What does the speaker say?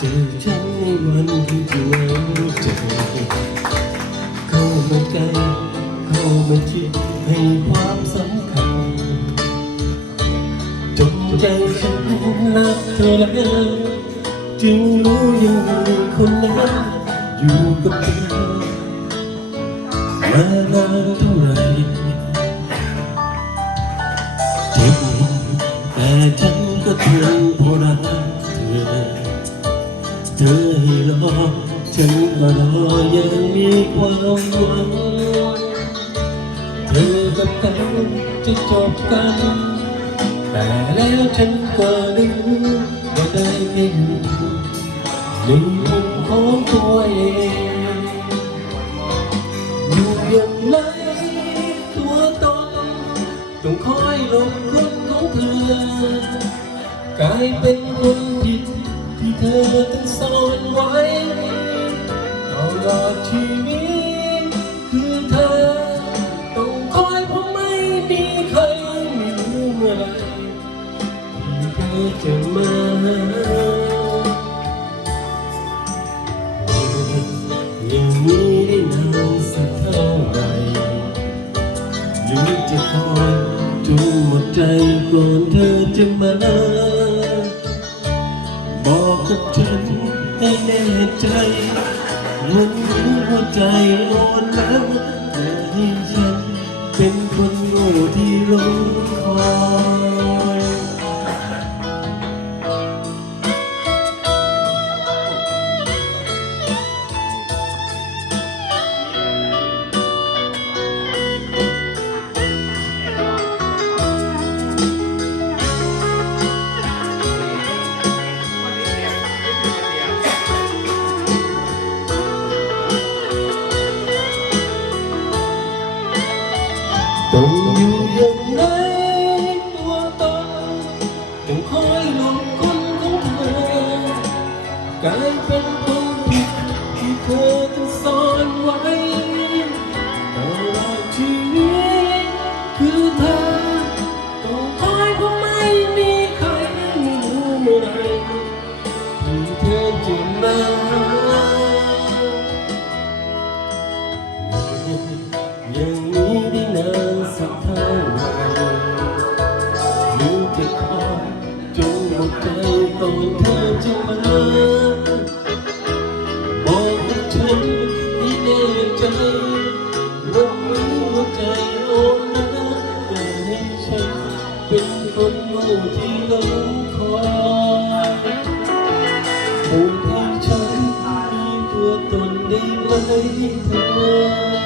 เจอฉันในวันที่เธอรู้จักเข้ามาใกล้เข้ามาคิดให้ความสำคัญจงใจฉันรักเธอแล้วจึงรู้ยังมีคนนั้นอยู่กับเธอมานานเท่าไหร่เจ็บแต่ฉันก็ทนพอได้ รอฉันก็รอยังมีความหวังเธอกับเขาจะจบกัน แต่แล้วฉันก็รู้ว่าได้แค่ยู่ในมุมของตัวเองอยู่อย่างไรตัวตนต้องคอยลงรักของเธอกลายเป็นคนผิด ที่เธอต้องซ่อนไว้ตลอดชีวิตคือเธอต้องคอยเพราะไม่มีใครไม่รู้เมื่อไรที่เธอจะมาอย่างนี้ได้นานสักเท่าไหร่หรือจะคอยจนหมดใจก่อนเธอจะมา กับเธอให้แน่ใจรู้ว่าใจอ่อนแล้วเธอให้ฉันเป็นคนโง่ที่รู้ อคอยต้องอยู่อย่างไโปรดให้ฉันมีตัวตนได้ไหมเธอ